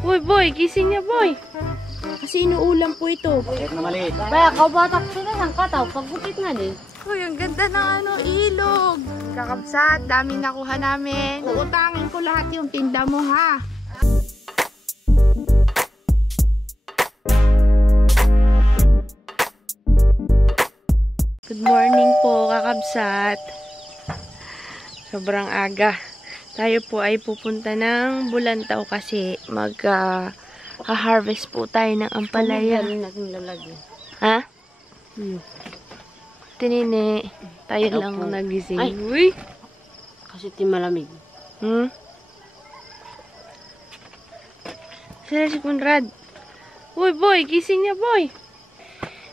Uy, boy, gising niya, boy. Kasi inuulam po ito. Kahit na maliit. Kaya kaubatak sila ng kataw, pagbutit nga din. Uy, ang ganda ng ilog. Kakabsat, dami nakuha namin. Uutangin ko lahat yung tinda mo, ha? Good morning po, kakabsat. Sobrang aga. Tayo po ay pupunta ng Bulantaw kasi mag-harvest po tayo ng ampalaya. Ha? Tinini, tayo lang nagising. Ay. Uy! Kasi malamig. Sila si Conrad. Uy, boy, gising niya, boy.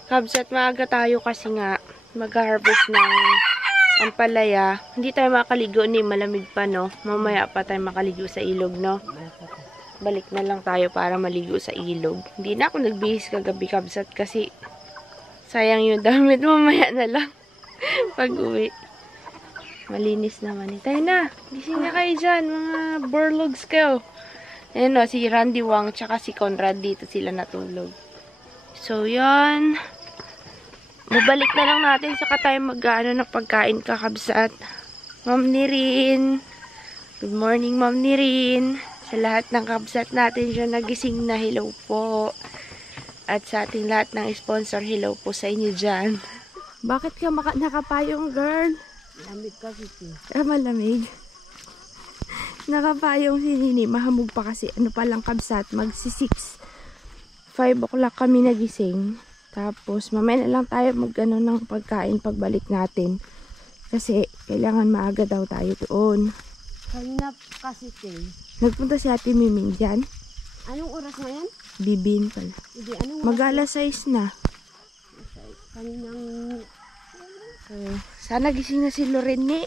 Kabsat, maaga tayo kasi nga mag-harvest ng ampalaya. Hindi tayo makaligo ni malamig pa, no? Mamaya pa tayo makaligo sa ilog, no? Balik na lang tayo para maligo sa ilog. Hindi na ako nagbihis kagabi, kabsat, kasi sayang yung damit. Mamaya na lang pag uwi. Malinis naman. Tayo na. Gising na kayo dyan, mga burlogs kayo. Ayan, no, si Randy Wang tsaka si Conrad dito sila natulog. So, yan. Mabalik na lang natin saka tayo mag-ano na pagkain, kakabsat. Ma'am Nirin. Good morning, Ma'am Nirin. Sa lahat ng kabsat natin siya nagising na, hello po. At sa ating lahat ng sponsor, hello po sa inyo dyan. Bakit ka nakapayong, girl? Malamig kasi ito. Malamig. Nakapayong si Nini. Mahamog pa kasi. Ano palang kabsat? Magsi 5 o'clock kami nagising. Tapos, mamaya na lang tayo mag-ano ng pagkain pagbalik natin. Kasi, kailangan maaga daw tayo doon. Kanina kasi ito. Nagpunta si Ate Miming dyan. Anong oras na yan? Bibin pala. Hindi, anong oras? Mag-alas 6 na. Kaninang... So, sana gising na si Lorene.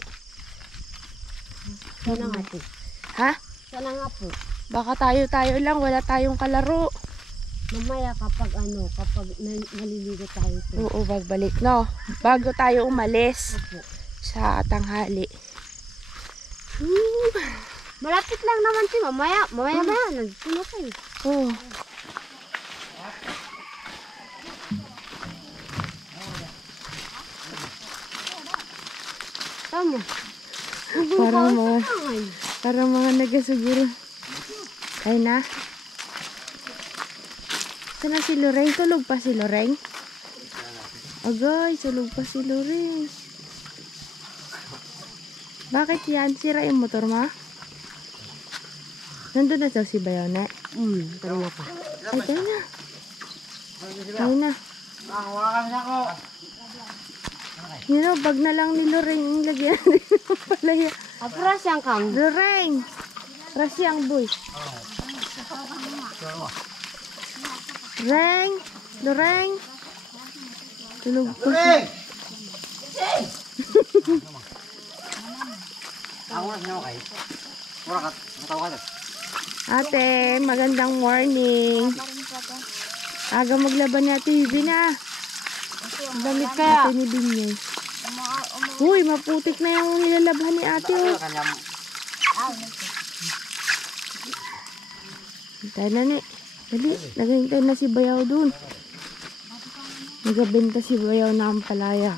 Sana nga po. Ha? Sana nga po. Baka tayo lang. Wala tayong kalaro. Mamaya kapag naliligo tayo ito. Oo, pagbalik, no? Bago tayo umalis sa tanghali. Malapit lang naman si mamaya. Mamaya nagpuno kayo. Oh. Tama. Parang mga nagasuguro. Kaya na. Sana si Loreng? Tulog pa si Loreng? Agay, tulog pa si Loreng. Bakit yan? Sira yung motor ma? Nandun na daw si Bayone? Tama pa. Ay, tayo na. Tayo na. You know, bag na lang ni Loreng yung lagyan natin ng palaya. Apura siyang kang. Loreng! Rasyang boy. Loreng! Loreng! Tulog po. Loreng! Ate, magandang morning. Aga maglaban ni Ate Bibi na. Damit kaya. Ate ni Bibi. Uy, maputik na yung nilalabhan ni Ate. Hintay na ni. Dali, naghintay na si Bayaw dun. Nagabenta si Bayaw na ampalaya.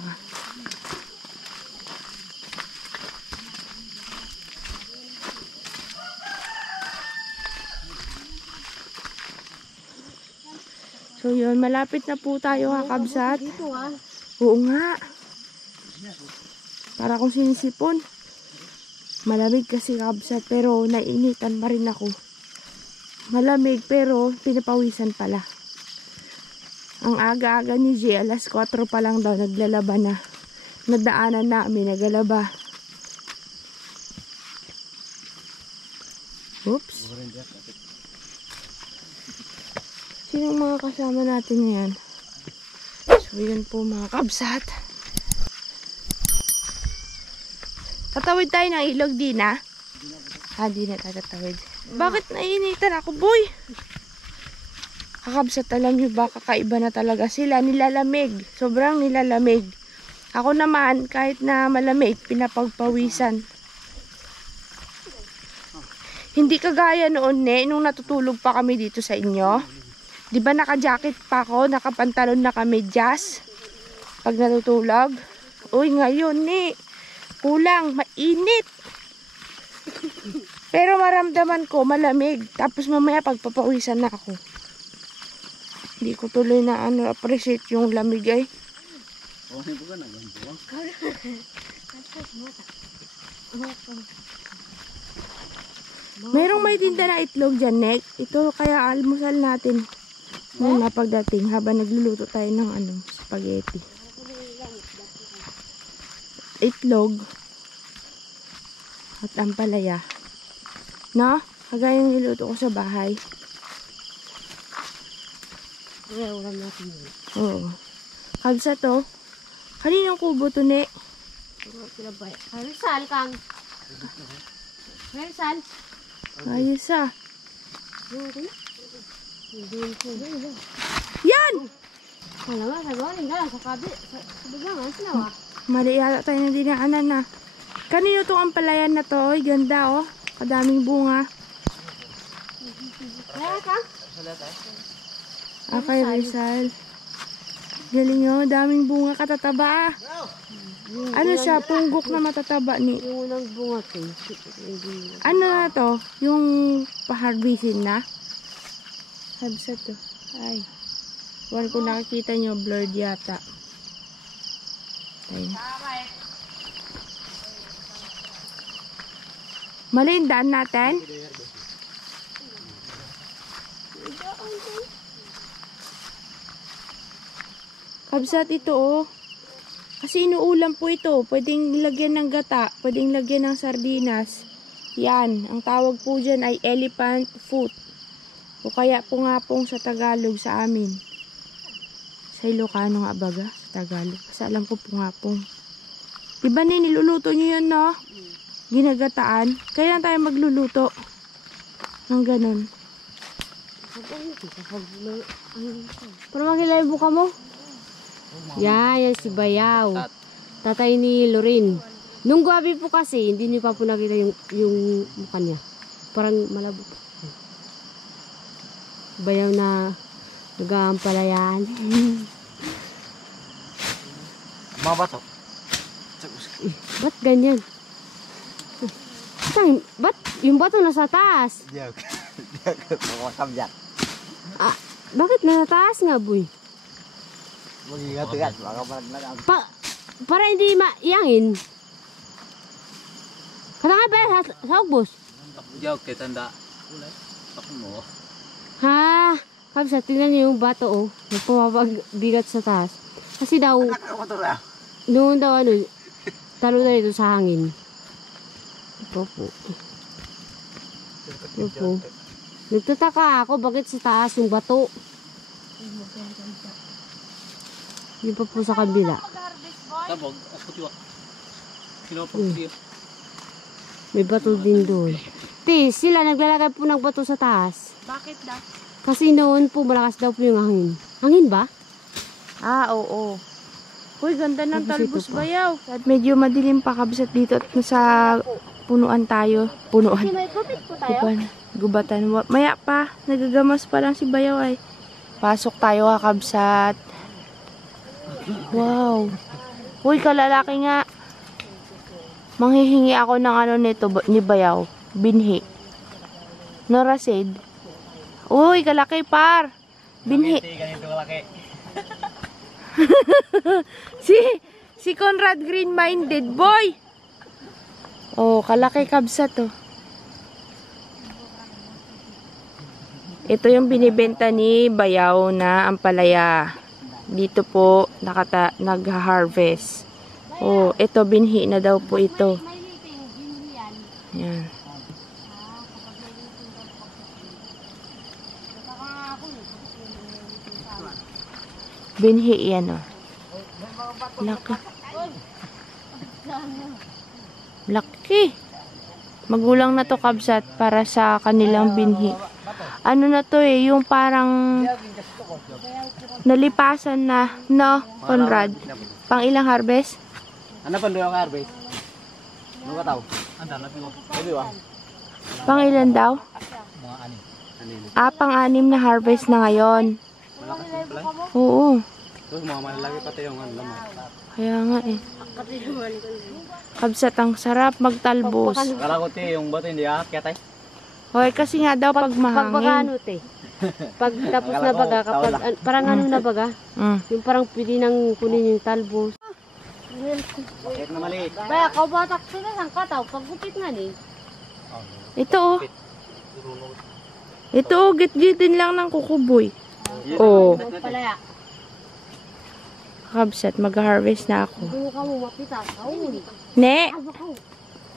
So yun, malapit na po tayo kakabsat. Oo nga. Para kung sinisipon. Malamig kasi kakabsat pero nainitan pa rin ako. Malamig pero pinapawisan pala. Ang aga-aga ni G, alas 4 pa lang daw naglalaba na. Nadaanan namin, nagalaba. Oops. Sinong mga kasama natin ngayon? So yun po mga kabsat. Tatawid tayo ng ilog din ha? Di na tatawid. Bakit nainitan ako, boy? Kakabsat, alam nyo ba, kakaiba na talaga sila. Nilalamig. Sobrang nilalamig. Ako naman, kahit na malamig, pinapagpawisan. Hindi kagaya noon, nung natutulog pa kami dito sa inyo. Di ba naka-jacket pa ako, nakapantalon na kami, jazz, pag natutulog. Uy, ngayon, kulang, mainit. Pero maramdaman ko, malamig. Tapos mamaya pagpapawisan na ako. Hindi ko tuloy na appreciate yung lamig ay. Merong may tinda na itlog dyan, Nek. Ito kaya almusal natin muna pagdating habang nagluluto tayo ng spaghetti. Itlog at ampalaya. No? Kagaya yung niluto ko sa bahay. Oo. Kabsa to. Kaninang kubo to, Nek? Harisal kang. Harisal. Ayos ah. Yan! Wala nga, sagonin ka lang sa kabi. Sa bigangan, sinawa. Mali yata tayo na dinaanan na. Kanino tong ampalayan na to? Ay, ganda oh. Kadaming bunga. Kaya ka? Kay Rizal. Galing oh, daming bunga katataba ah. Ano siya? Punggok na matataba ni. Yung unang bunga ko. Ano na to? Yung paharbisin na? Habsa to. Ay. Huwag ko nakikita nyo, blurred yata. Ayun. Mali yung daan natin? Kabsat ito oh. Kasi inuulam po ito. Pwedeng lagyan ng gata. Pwedeng lagyan ng sardinas. Yan. Ang tawag po dyan ay elephant foot. O kaya po nga pong sa Tagalog sa amin. Sa Ilocano nga baga. Sa Tagalog. Kasi alam ko po nga pong. Diba niluluto nyo yun no? Ginagataan. Kaya tayo magluluto. Ng ganun. Pero makilala mo ka mo? Yan si Bayaw. Tatay ni Lorin. Nung gabi po kasi, hindi niyo pa po nakita yung mukha niya. Parang malabo po. Bayaw na nag-aampalayaan. Mga bato. Ba't ganyan? Ba't yung bato nasa taas? Diyak. Pagkakamjak. Ah, bakit nasa taas nga, boy? Mag-ingat-ingat. Baka malagnagan. Para hindi maiyangin. Kata nga ba sa ubos? Diyak, tanda. Ako mo. Ha? Kapsa, tingnan niyo yung bato, oh. Nagpapagbigat sa taas. Kasi daw, noon daw, talo na ito sa hangin. Ito po. Ito po. Nagtataka ako, bakit sa taas yung bato? Yung pa po sa kabila. Tabog, ako tiwa. Kinopag-tiyo. May bato din doon. Sila naglalagay po ng bato sa taas. Bakit daw? Kasi noon po malakas daw po yung hangin. Hangin ba? Ah, oo. Uy, ganda ng Tapos talbos ito pa. Bayaw. Medyo madilim pa kabsat dito at nasa punuan tayo. Punuan. May kapit po tayo. Gubatan. Maya pa. Nagagamas pa lang si Bayaw ay. Pasok tayo kabsat. Wow. Uy, kalalaki nga. Manghihingi ako ng nito ni Bayaw. Binhi. Norasid. Uy, kalaki par. Binhi. Ganito kalaki. Si Conrad Green-minded boy. Oh, kalaki kabsa to. Ito yung binibenta ni Bayaw na ampalaya. Dito po nag-harvest. Oh, ito binhi na daw po ito. Yan. Binhi yan oh. Laki. Laki. Magulang na to kabsat para sa kanilang binhi. Ano na to yung parang nalipasan na, no, Conrad? Pang ilang harvest? Ano pa doon ang harvest? Ano ka tao? Anda, labi ko. Labi wa. Pangilan daw? Mga anim. Anim. Pang-anim na harvest na ngayon. Malakas yung pala. Oo. Tapos mga malalaki pati yung laman. Kaya nga eh. Kabsat, ang sarap magtalbos. Kala ko te, yung bato hindi aakyat eh. Hoy, kasi nga daw pag Pag baga mahangin. ano, te. Pag tapos na baga, kapag, parang ano na baga, Mm. yung parang pwede nang kunin yung talbos. Bakit na maliit? Kaya kabatak sila sang kataw, paggupit nga ni. Ito oh. Ito oh, git-gitin lang ng kukuboy. Oh. Palaya. Kabsat, mag-harvest na ako. Kung ka mo mapita, kauli. Ne?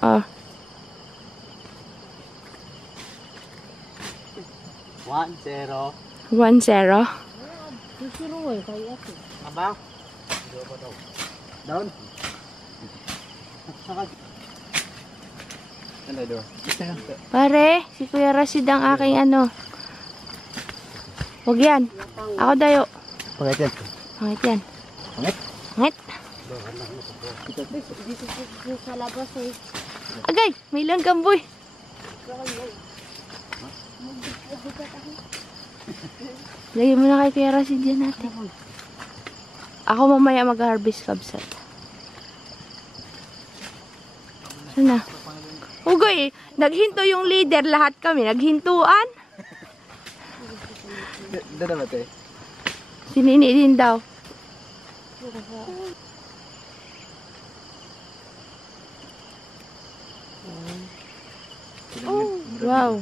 Oh. 1-0. 1-0. Susuro eh, kaya ito. Abang. Down. Ano do? Pare, si Kuya Rashid ang aking ano. Huwag yan. Ako dayo. Pangit yan. Pangit yan. Pangit? Pangit. Dito sa labas eh. Agay, may langgam boy. Lagyan mo na kay Kuya Rashid yan natin. Ako mamaya mag-harvest, kabsat. Sana. Ugoy, naghinto yung leader. Lahat kami naghintuan. Dada ba te? Sinini din daw. Oh, wow.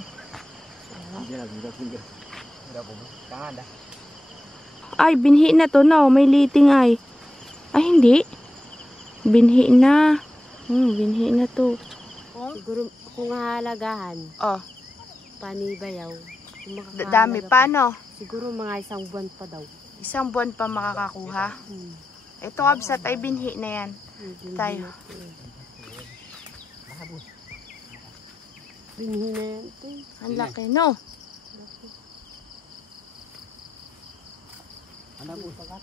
Ay, binhi na to, no? May liting ay. Ay, hindi. Binhi na. Binhi na to. Siguro kung hahalagahan, Oh, panibayaw. Kung dami makakahalaga pa, no? Siguro mga 1 buwan pa daw. Isang buwan pa makakakuha. Ito, kabsat, ay binhi na yan. Tayo. Binhi na yan ito. Ang laki, no?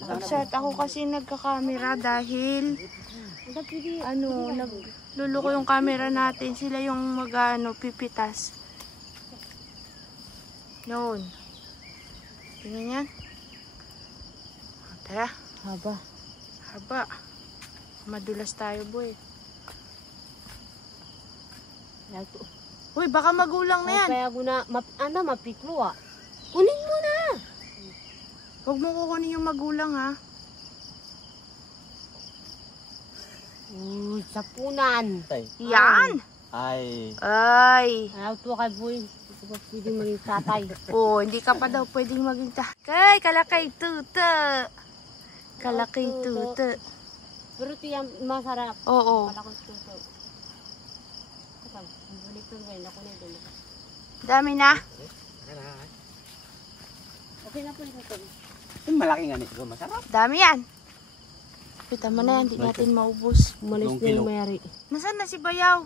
Kabsat, ako kasi nagka-camera dahil nagluluko yung camera natin. Sila yung pipitas. Yun. Tingnan yan. Tara. Haba. Haba. Madulas tayo, boy. Yato. Uy, baka magulang na yan. Kaya guna, mapiklo ah. Kunin mo na. Huwag mo kukunin yung magulang, ha? Sapunan. Yan! Ay. Ay! Yato kay boy. Ito pa pwede maging tatay. Oh, hindi ka pa daw pwedeng maging Kay, kalakay tuta! Kalakay tuta. Pero ito yung masarap. Oo. Palakot tuto. Kapag, balik ko ngayon. Ako na ito. Dami na. Okay na po ito. Yung malaki nga nito, masarap. Dami yan. Pita mo na yan, di natin maubos. Umalis na yung mayari. Nasaan na si Bayaw?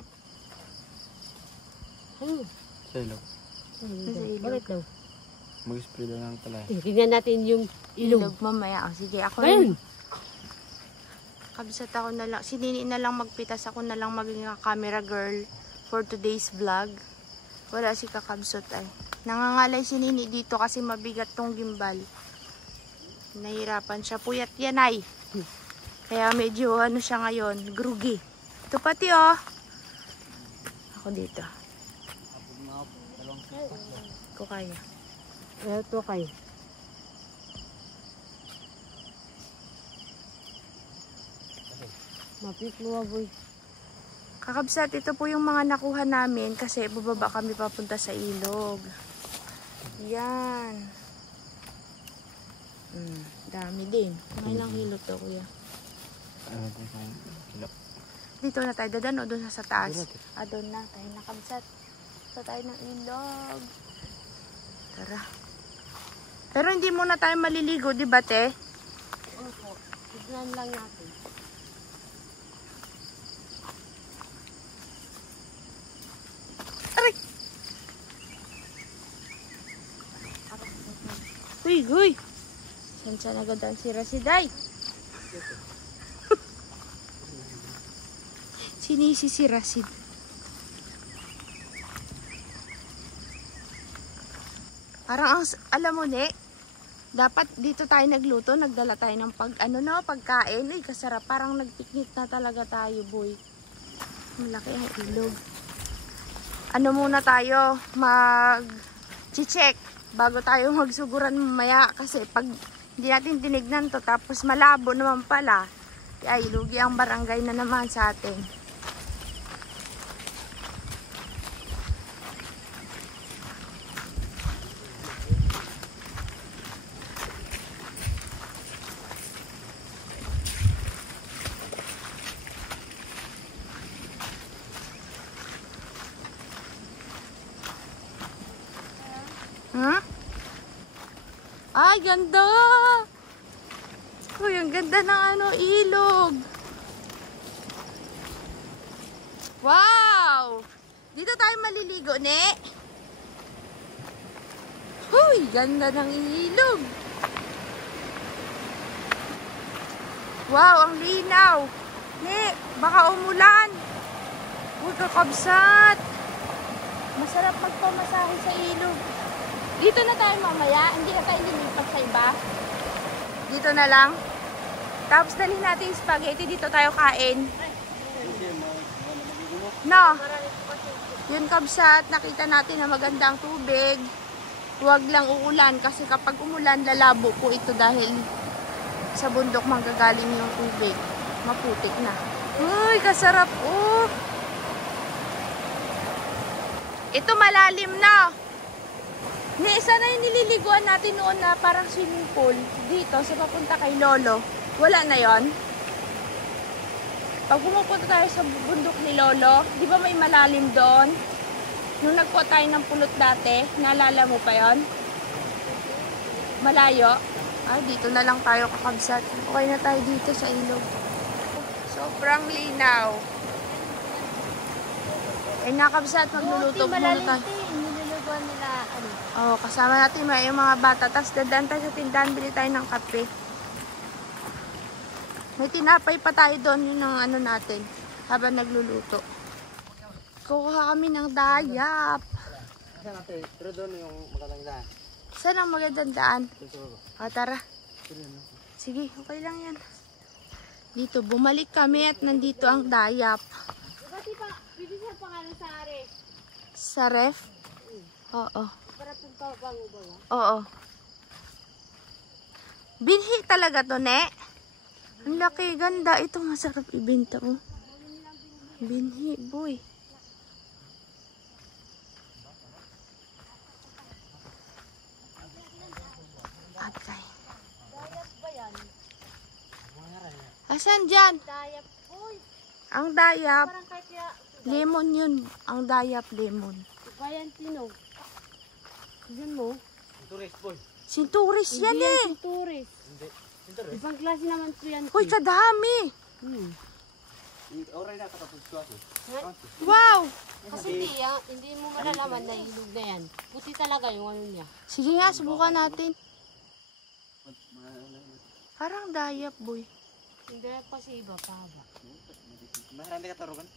Sa ilog. Nasa ilog. Bakit daw? Mag-spray daw lang pala. Tingnan natin yung ilog. Ilog mamaya. Oh, sige, ako Ayun. Kabisat ako na lang. Si Nini na lang magpitas. Ako na lang maging camera girl for today's vlog. Wala si kakabsot ay. Nangangalay si Nini dito kasi mabigat tong gimbal. Nahirapan siya. Puyat yan ay. Kaya medyo ano siya ngayon. Gruggy. Ito pati oh. Ako dito. Ko kaya. Ito kayo. Mapiklo boy. Kakabsat, ito po yung mga nakuha namin kasi bababa kami papunta sa ilog. Yan. Dami din. May ilang kilo to, kuya. Dito na tayo. Dadan o doon sa taas? Doon na. Tayo nakabsat. Sa tayo ng ilog. Tara. Pero hindi muna tayo maliligo, di ba, te? Opo. Tignan lang natin. Aray! Huy, huy! Saan siya nagadaan si Rasiday? Sinisi si Rasid. Parang alam mo, ne, dapat dito tayo nagluto, nagdala tayo ng pagkain. Ay, kasarap. Parang nagpiknik na talaga tayo, boy. Malaki ang ilog. Ano muna tayo, mag-check bago tayo magsuguran mamaya. Kasi pag hindi natin tinignan to, tapos malabo naman pala, ay, lugi ang barangay na naman sa atin. Huh? Ay, ganda! Uy, ang ganda ng ilog. Wow! Dito tayo maliligo, ne? Uy, ganda ng ilog. Wow, ang linaw. Ne, baka umulan. Uy, kakabsat. Masarap magpamasahe sa ilog. Dito na tayo mamaya. Hindi na tayo lilipat sa iba. Dito na lang. Tapos dalhin natin yung spaghetti. Dito tayo kain. No. Yun, kabsat. Nakita natin na magandang tubig. Huwag lang uulan. Kasi kapag umulan, lalabo po ito dahil sa bundok manggagaling yung tubig. Maputik na. Uy, kasarap. Oh. Ito malalim na. Isa na yung nililiguan natin noon na parang swimming pool dito sa papunta kay Lolo. Wala na yon. Pag pumupunta tayo sa bundok ni Lolo, di ba may malalim doon? Nung nagpo tayo ng pulot dati, naalala mo pa yon? Malayo? Ay, dito na lang tayo kakabsat. Okay na tayo dito sa ilog. Sobrang linaw. Ay, nakabsat, magluluto muna tayo. Nila, Oh, kasama natin yung mga bata. Tapos dadaan tayo sa tindahan, bili tayo ng kape. May tinapay pa tayo doon, yun ang natin, habang nagluluto. Kukuha kami ng dayap. Saan natin? Pero doon yung magandang daan. Saan ang magandang daan? Siguro. O, tara. Sige, okay lang yan. Dito, bumalik kami at nandito ang dayap. Kasi pa, pwede siya pangalan sa ref. Sa ref? Oo. Para pagpapango ba? Oo. Binhi talaga to, ne? Ang laki, ganda. Ito masarap ibenta, oh. Binhi, boy. Patay. Dayap ba yan? Asan dyan? Dayap. Uy, Ang dayap. parang kahit kaya. Lemon yun. Ang dayap, lemon. Iba yan, Tino. Tignan mo. Tourist boy. Sinturis yan, Hindi eh. yan si tourist. Hindi. Tourist. Ibang klase naman po yan. Uy, kadami. Oray na katapos ko ako. Wow. Kasi hindi mo malalaman na ilog na yan. Puti talaga yung ano niya. Sige nga, subukan natin. Parang dayap, boy. Hindi kasi iba pa ba? Marami katarugan.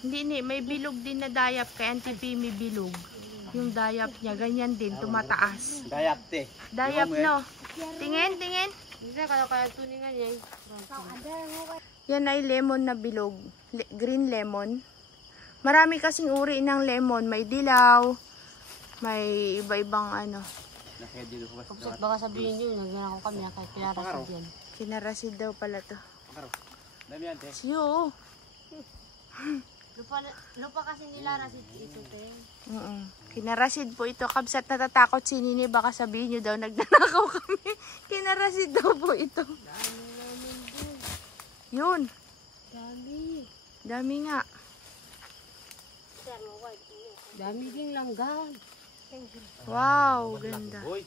Hindi, may bilog din na dayap. Kay Auntie P may bilog. Yung dayap niya, ganyan din, tumataas. Dayap te. Dayap, no? Tingin, tingin. Hindi kaya tuningan niya eh. Yan ay lemon na bilog. Green lemon. Marami kasing uri ng lemon. May dilaw. May iba-ibang ano. Nakadilo ko Kapsat baka sabihin nyo, nagyan ako kami kahit kinarasid yan. Kinarasid daw pala to. Pangaro. Dami yan te. Siyo. Lupa kasi nila rasid ito te. Kinarasid po ito. Kabsat natatakot si Nini. Baka sabihin nyo daw, nagnanakaw kami. Kinarasid daw po ito. Dami namin dun. Yun. Dami. Dami nga. Dami din langgan. Wow, ganda. Boy.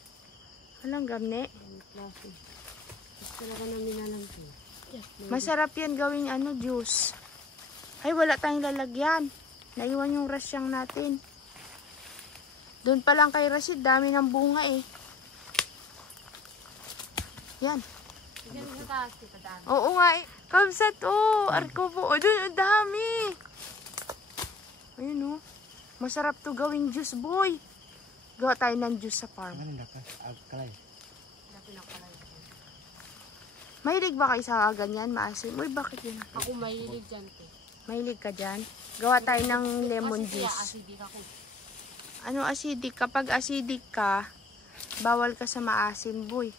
Anong gamne? Dami klase. Gusto talaga namin alam to. Masarap yan gawing juice. Ay, wala tayong lalagyan. Naiwan yung rasyang natin. Doon pa lang kay Rashid, dami ng bunga eh. Yan. Diyan sa taas kita dami. Oo nga eh. Kabsat, arko po. Doon, dami. Ayun oh. Masarap to gawing juice, boy. Gawa tayo ng juice sa farm. Ano na ka? Kalay. Mahilig ba kayo sa ganyan, maasim? Uy, bakit yun? Ako mahilig dyan, te. Mahilig ka dyan? Gawa tayo ng lemon Kasi kaya juice. acidic ako. Ano acidic? Kapag acidic ka, bawal ka sa maasim, boy.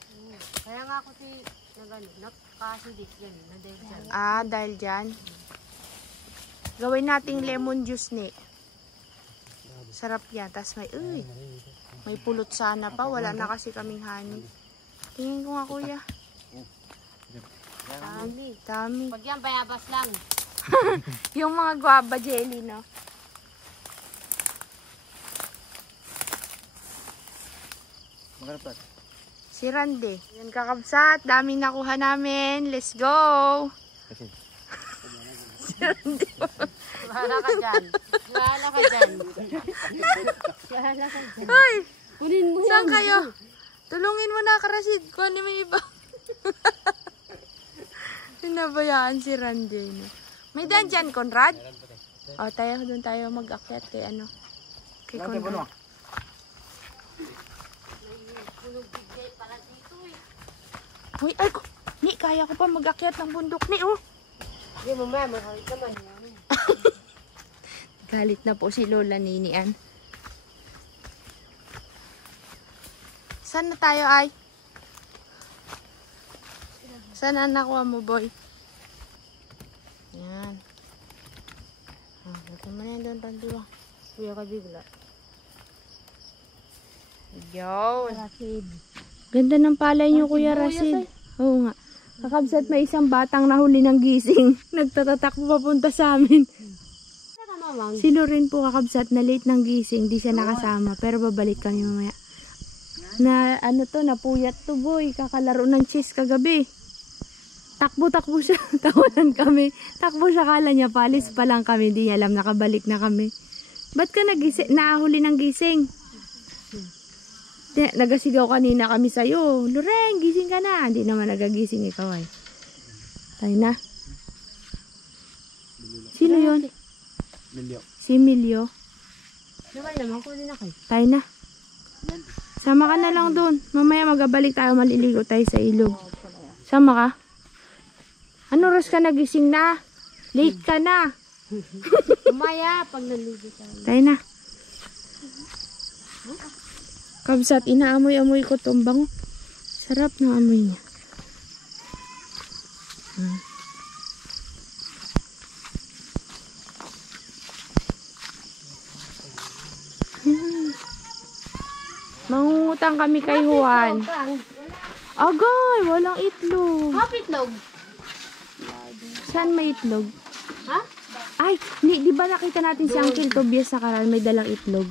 Kaya nga ako nagka-acidic yan, na dahil dyan. Ah, dahil dyan. Gawin nating lemon juice ni. Sarap yan. Tapos may pulot sana pa. Wala na kasi kaming honey. Tingin ko nga, kuya. Dami. Dami. Pag yan, bayabas lang. Yung mga guava jelly, no? Magkano plat? Si Randy. Yan kakabsat. Dami nakuha namin. Let's go! Kasi. Bahala ka dyan. Bahala ka dyan. Bahala ka dyan. Hoy! Kunin mo Saan yan. kayo? Tulungin mo na, Karasid. Kunin mo yung iba. Pinabayaan si Randy. No? May daan dyan, Conrad? O, doon tayo mag-akyat kay ano? Kay Conrad. Uy, ay, ni, kaya ko pa mag-akyat ng bundok ni, oh. Hindi mo mahalit naman. Galit na po si Lola Ninian. Saan na tayo, ay? Saan na nakuha mo, boy? Yan. Ah, buti mo na yan doon, Randiwa. Kuya ka bigla. Yo. Rasid. Ganda ng palay niyo, Kuya Rasid. Oo nga. Kakabsat, may isang batang nahuli ng gising. Nagtatatakbo papunta sa amin. Si Loren po, kakabsat, na late ng gising. Di siya nakasama. Pero babalik kami mamaya. Na ano to, napuyat to, boy. Kakalaro ng chess kagabi. Takbo siya. Tawanan kami. Takbo siya, kala niya palis pa lang kami. Di niya alam, nakabalik na kami. Ba't ka nahuli ng gising? Nagasigaw kanina kami sa'yo. Loren, gising ka na. Hindi naman nagagising ikaw ay. Tayo na. Sino yun? Milyo. Si Emilio. Naman, kunin na kayo. Tayo na. Sama ka na lang doon. Mamaya magabalik tayo, maliligo tayo sa ilog. Sama ka? Ano oras ka nagising na? Late ka na. Maya, pag naligo tayo. Tayo na. Kabsat, inaamoy-amoy ko itong bango. Sarap ng amoy niya. Mangungutang kami kay Juan. Agay, walang itlog. Hapitlog. Saan may itlog? Ha? Ay, di ba nakita natin si Uncle Tobias sa karal may dalang itlog?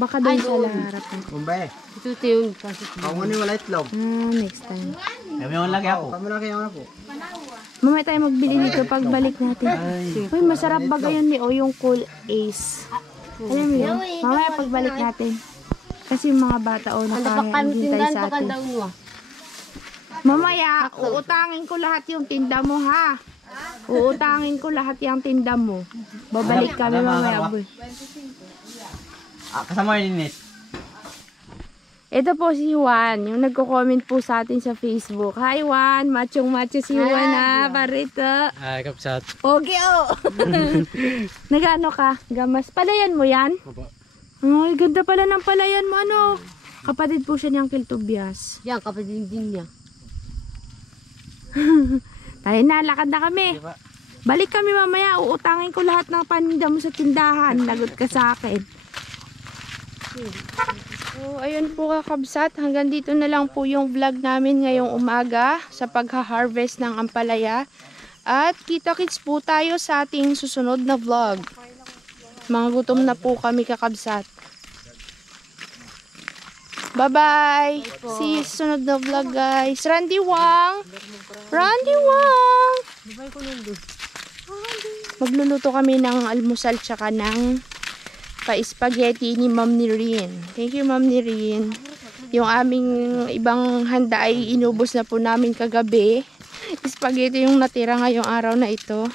Baka doon sa harapan. Kumbay. Ito yung pasit. Ako ni wala itlog. Next time. Kami yung lagi ako. Kami lagi ako na po. Mamaya tayo magbili dito pagbalik natin. Uy, masarap ba gayon ni o yung Cool Ace? Alam mo yun? Mamaya pagbalik natin. Kasi yung mga bata o nakahintay sa atin. Mamaya, uutangin ko lahat yung tinda mo, ha? Uutangin ko lahat yung tinda mo. Babalik kami mamaya, boy. Kasama yun, Ines. Ito po si Juan, yung nagko-comment po sa atin sa Facebook. Hi Juan, machong-macho si Juan, ha? Parito. Ay, kapsat. Okay, oh. Nagano ka? Gamas. Palayan mo yan? Opo. Ay, ganda pala ng palayan mo, ano? Kapatid po siya ni Uncle Tobias. Yan, kapatid din niya. Tayo na, lakad na kami. Diba? Balik kami mamaya, uutangin ko lahat ng paninda mo sa tindahan. Lagot ka sa akin. So, ayun po kakabsat. Hanggang dito na lang po yung vlog namin ngayong umaga sa pagha-harvest ng ampalaya. At kita-kits po tayo sa ating susunod na vlog. Mga gutom na po kami kakabsat. Bye-bye! See you sa sunod na vlog, guys. Randy Wang! Randy Wang! Magluluto kami ng almusal tsaka ng pa-spaghetti ni Ma'am Nirin. Thank you, Ma'am Nirin. Yung aming ibang handa ay inubos na po namin kagabi. Spaghetti yung natira ngayong araw na ito.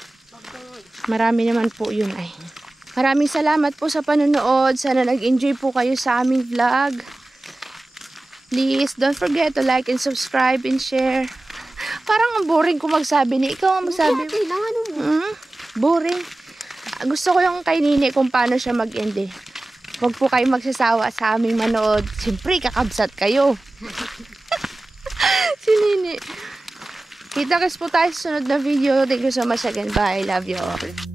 Marami naman po yun ay. Maraming salamat po sa panonood. Sana nag-enjoy po kayo sa aming vlog. Please, don't forget to like and subscribe and share. Parang ang boring ko magsabi ni. Ikaw ang magsabi. Kailangan mo. Boring. Gusto ko yung kay Nini kung paano siya mag-end eh. Huwag po kayo magsasawa sa aming manood. Siyempre, kakabsat kayo. Si Nini. Kita-kits po tayo sa sunod na video. Thank you so much again. Bye. Love you all.